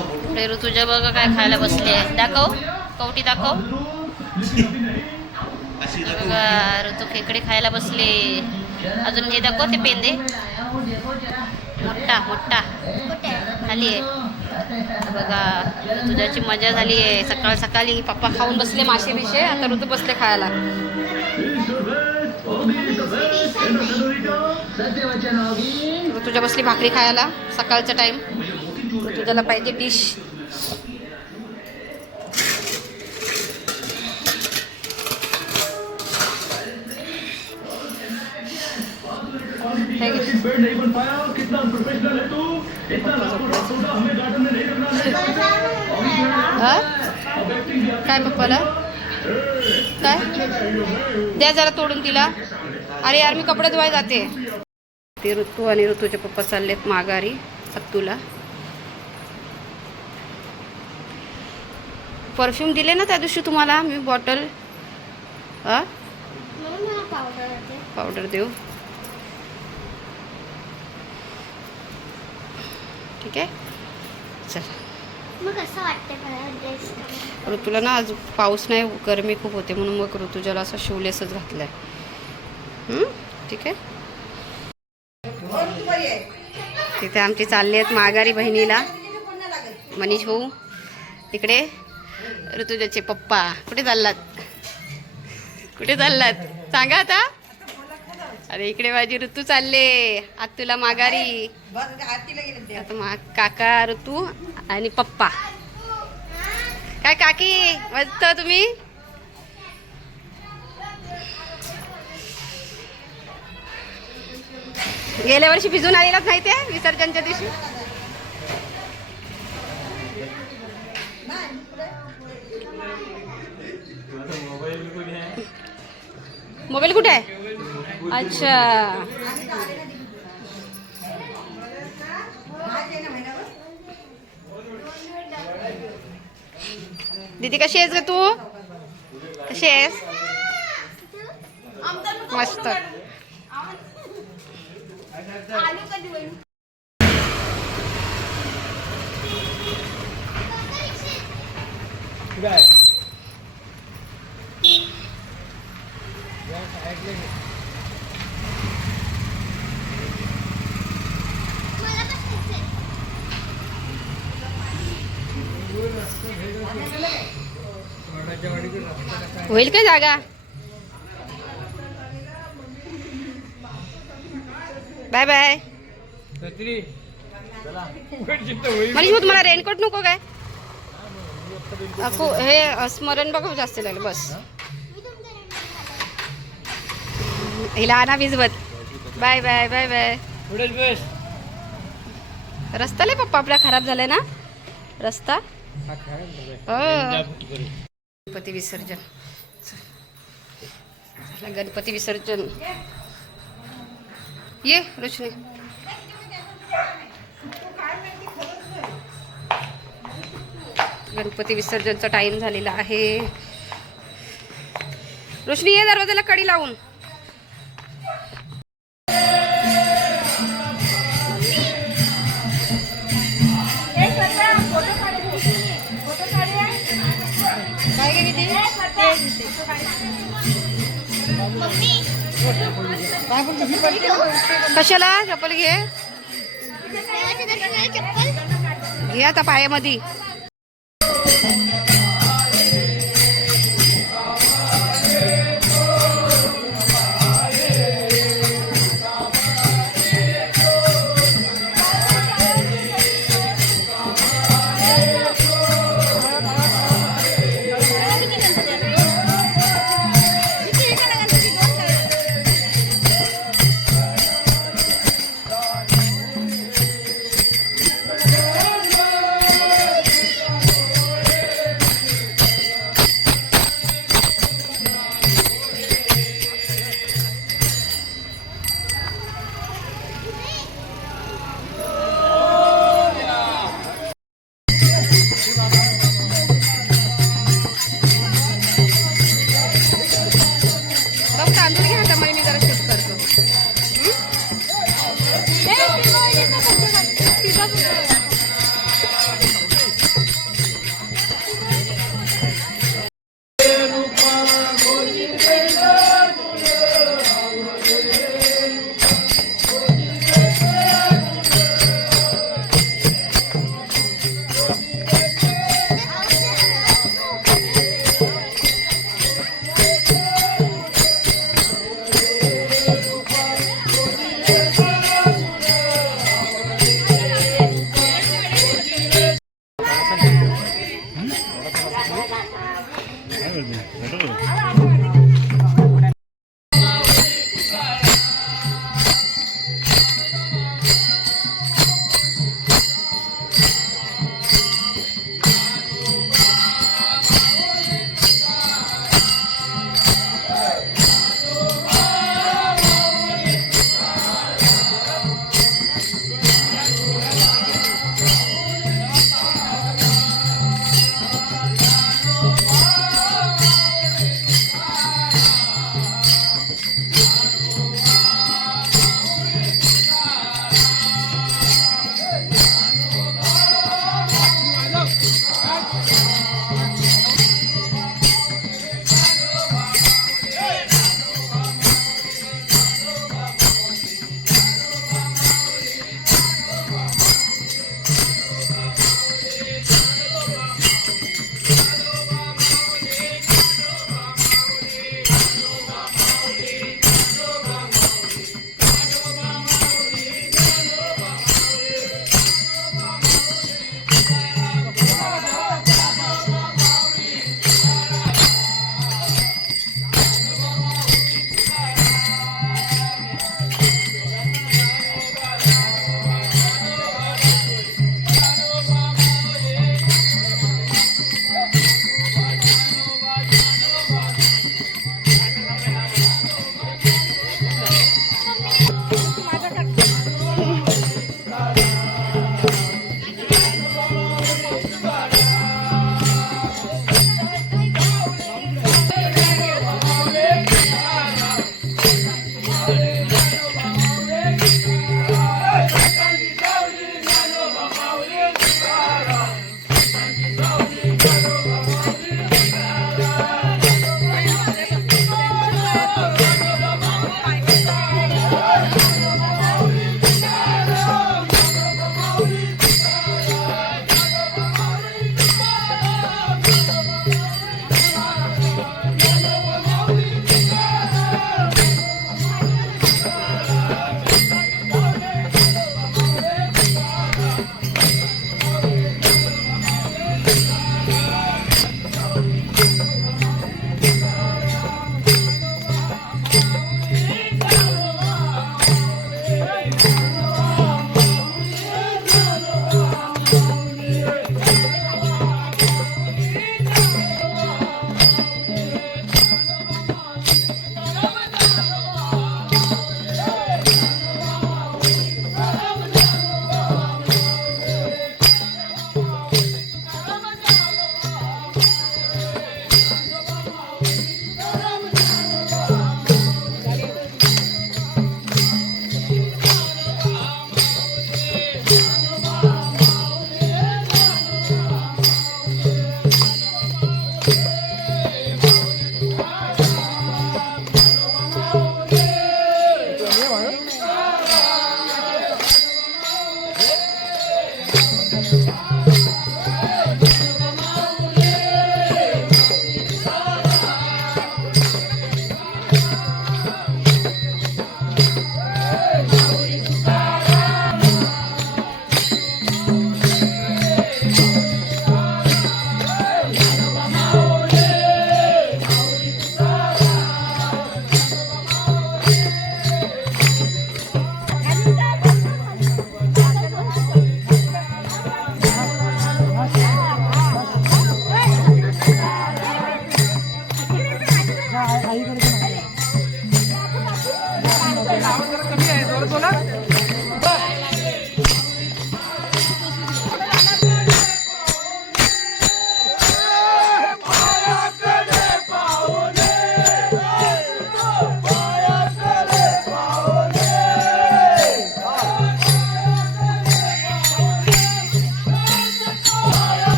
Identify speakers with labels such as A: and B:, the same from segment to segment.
A: पुढे ऋतुजा बघा काय खायला बसली. आहे दाखव कवटी दाखव. बघा ऋतू खेकडे खायला बसले. अजून हे दाखव ते पेंदे. मोठा मोठा. खाली आहे. बघा ऋतुजाची मजा झाली आहे. सकाळ सकाळी पप्पा खाऊन बसले मासे बिशे आता ऋतू बसले खायला. ऋतुजा बसली भाकरी खायला सकाळचा टाइम तुझ्याला पाहिजे डिश हा? काय पप्पाला? काय? द्या जरा तोडून तिला. अरे यार मी कपडे धुवाय जाते. ते ऋतू आणि ऋतूचे पप्पा चाललेत माघारी सत्तूला. परफ्यूम दिले ना त्या दिवशी तुम्हाला? मी बॉटल हा? पावडर देऊ. ठीक आहे? चल. ऋतूला ना आज पाऊस नाही गरमी खूप होते म्हणून मग ऋतुजाला असं शिवलेसच घातलंय. हं? ठीक आहे? तिथे आमचे चालले आहेत माघारी बहिणीला. मनीष भाऊ इकडे. ऋतुजाचे पप्पा कुठे चाललात? कुठे चाललात? सांगा आता. अरे इकडे माझी ऋतू चालले. आत्तूला माघारी. आता मा काका ऋतू आणि पप्पा. काय काकी मस्त तुम्ही? गेल्या वर्षी भिजून आलेलाच नाही ते विसर्जनच्या दिवशी? मोबाईल कुठे आहे? अच्छा. दीदी कशी आहेस ग तू? कशी आहेस? मस्त. होईल काय जागा? बाय बाय मनीष भाऊ तुम्हाला रेनकोट नको काय? अको हे स्मरण बघा जास्त लागलं बस. हिला आणा भिजवत बाय बाय बाय बाय रस्ता लय पप्पा आपला खराब झालाय ना? रस्ता? गणपती विसर्जन. गणपती विसर्जन. ये रोशनी. गणपती विसर्जनचा टाइम झालेला आहे. रोशनी ये दरवाजाला कडी लावून. कशाला चप्पल घे? घे आता पायामध्ये.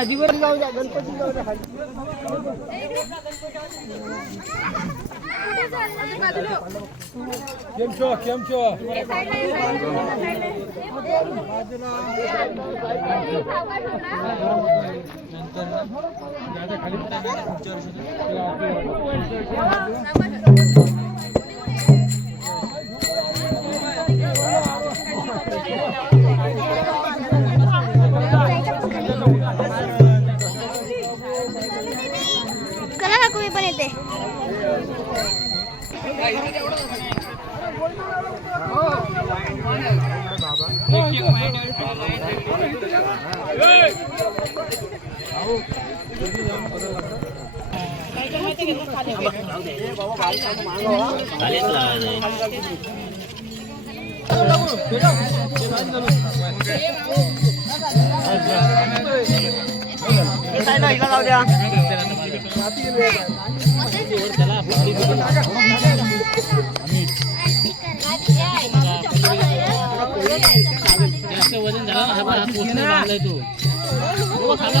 B: तिकडे नदीवर जाऊ द्या गणपती जाऊ द्या खाली. केम छो केम छो
C: चला वजन झालं ना हा पोस्ट बांधलाय तू खाला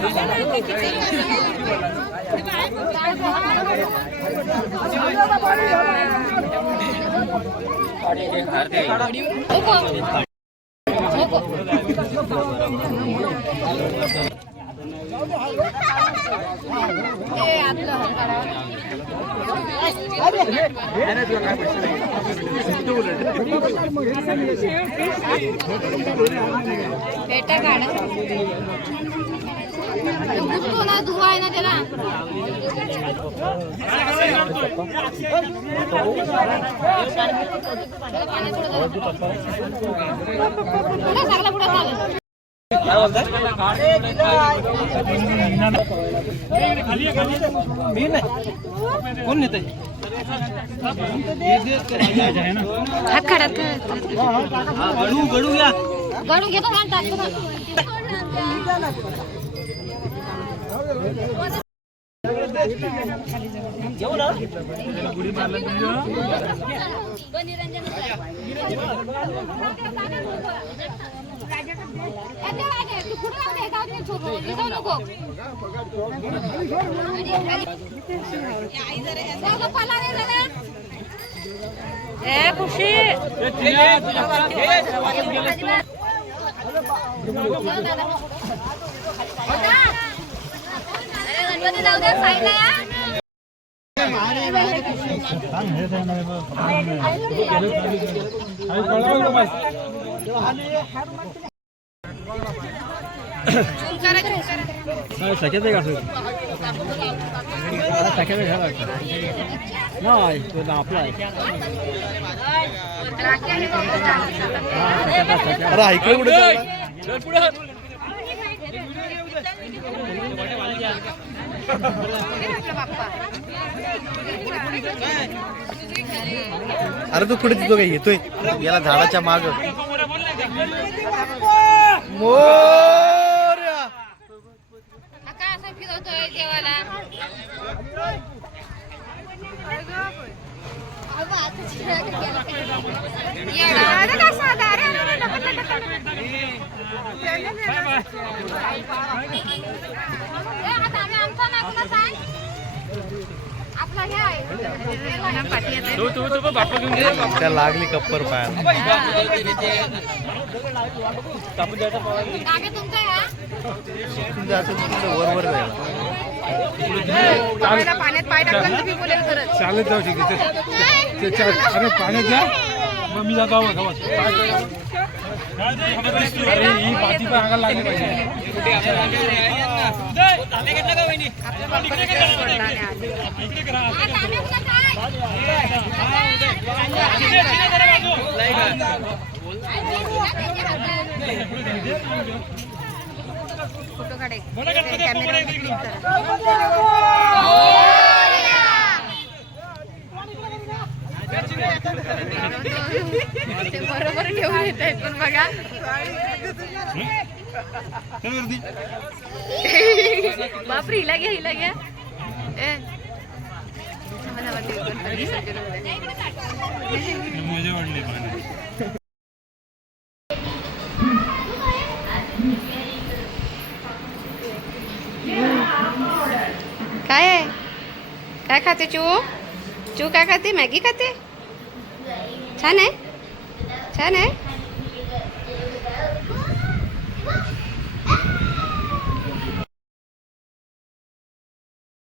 C: बेटा
A: पेटा काढा तो ना धुवा आहे ना त्याला चांगला पुढे चालेल
B: कोण
A: हात काढा
B: गडू गडू
A: गडू घेतो ए खुशी. गणपती जाऊ द्या साईडला या झूम करा झूम करा
B: सख्यात आहे का सख्यात घ्या नाही तो आपला आहे
A: राखी आणि बाबा जाऊ.
B: अरे ऐकलं कुठे
A: आपला बाप्पा
B: अरे तू कुठे तिथं काय येतोय याला झाडाच्या माग. मोर!
A: देवाला येडा. ए, आता आम्ही आमचा नागला सांग. आपला हे आहे. पाठी येते.
B: त्या लागली कप्पर पायाला. वर
A: पाण्यात पाय टाकला तर मी बोलेल खरंच.
D: चालत जाऊ शकते पाण्यात जा. मग मी जातो आवाज ही.
A: फोटो काढे कॅमेरा बरोबर बघा बापरे हिला घ्या हिला आहे? काय खाते चू? चू काय खाते? मॅगी खाते? छान आहे. छान आहे.